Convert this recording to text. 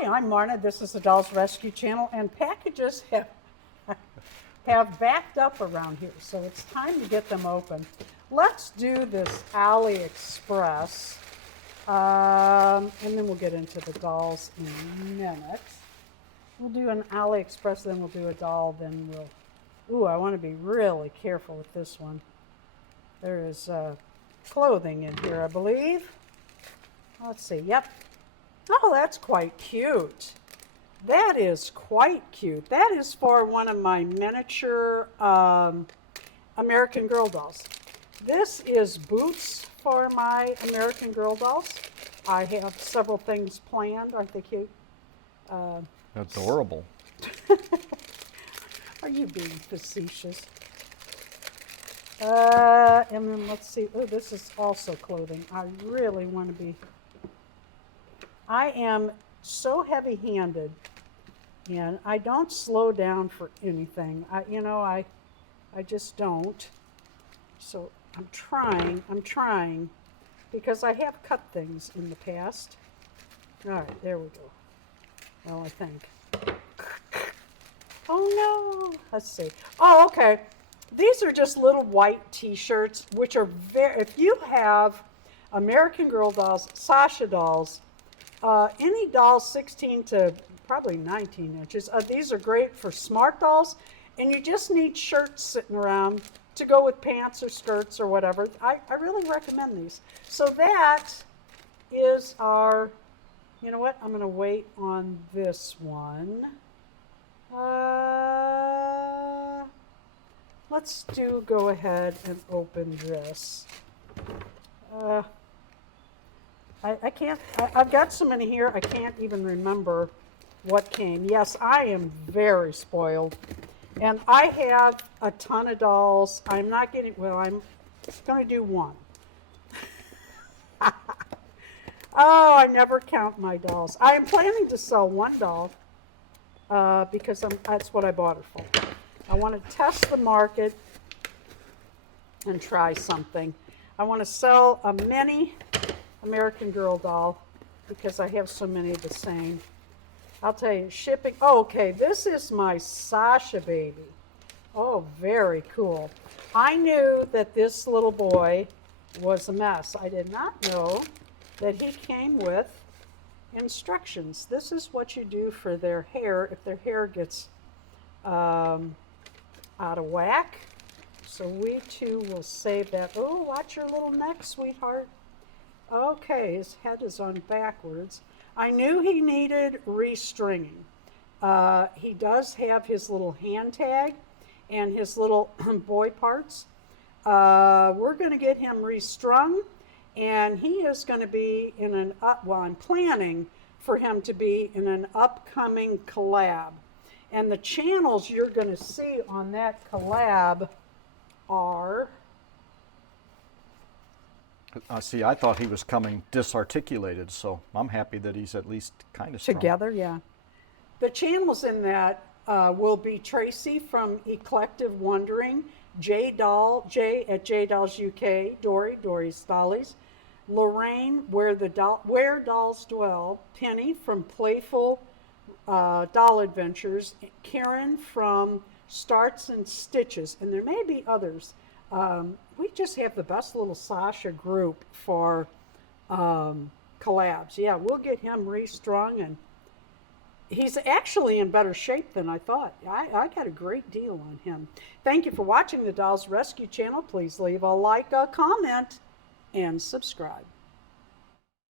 Hi, I'm Marna. This is the Dolls Rescue Channel, and packages have backed up around here, so it's time to get them open. Let's do this AliExpress, and then we'll get into the dolls in a minute. We'll do an AliExpress, then we'll do a doll, then we'll... Ooh, I want to be really careful with this one. There is clothing in here, I believe. Let's see, yep. Oh, that's quite cute. That is quite cute. That is for one of my miniature American Girl dolls. This is boots for my American Girl dolls. I have several things planned. Aren't they cute? Adorable. Are you being facetious? And then let's see. Oh, this is also clothing. I really want to be... I am so heavy-handed, and I don't slow down for anything. I just don't. So I'm trying, because I have cut things in the past. All right, there we go. Well, I think. Oh no, let's see. Oh, okay. These are just little white t-shirts, which are very, if you have American Girl dolls, Sasha dolls, any doll 16 to probably 19 inches, these are great for smart dolls, and you just need shirts sitting around to go with pants or skirts or whatever. I really recommend these. So that is our, you know what, I'm going to wait on this one. Let's go ahead and open this. I can't, I've got so many here, I can't even remember what came. Yes, I am very spoiled. And I have a ton of dolls. I'm not getting, well, I'm going to do one. Oh, I never count my dolls. I am planning to sell one doll because that's what I bought her for. I want to test the market and try something. I want to sell a mini American Girl doll because I have so many of the same. I'll tell you, shipping. Oh, okay, this is my Sasha baby. Oh, very cool. I knew that this little boy was a mess. I did not know that he came with instructions. This is what you do for their hair if their hair gets out of whack. So we too will save that. Oh, watch your little neck, sweetheart. Okay, his head is on backwards. I knew he needed restringing. He does have his little hand tag and his little boy parts. We're going to get him restrung, and he is going to be in an well, I'm planning for him to be in an upcoming collab. And the channels you're going to see on that collab are... See, I thought he was coming disarticulated, so I'm happy that he's at least kind of strong. Together, yeah. The channels in that will be Tracy from Eclective Wondering, Jay at J Dolls UK, Dory's Dollies, Lorraine, Where Dolls Dwell, Penny from Playful Doll Adventures, Karen from Starts and Stitches, and there may be others. We just have the best little Sasha group for collabs. Yeah, we'll get him restrung, and he's actually in better shape than I thought. I got a great deal on him. Thank you for watching the Dolls Rescue Channel. Please leave a like, a comment, and subscribe.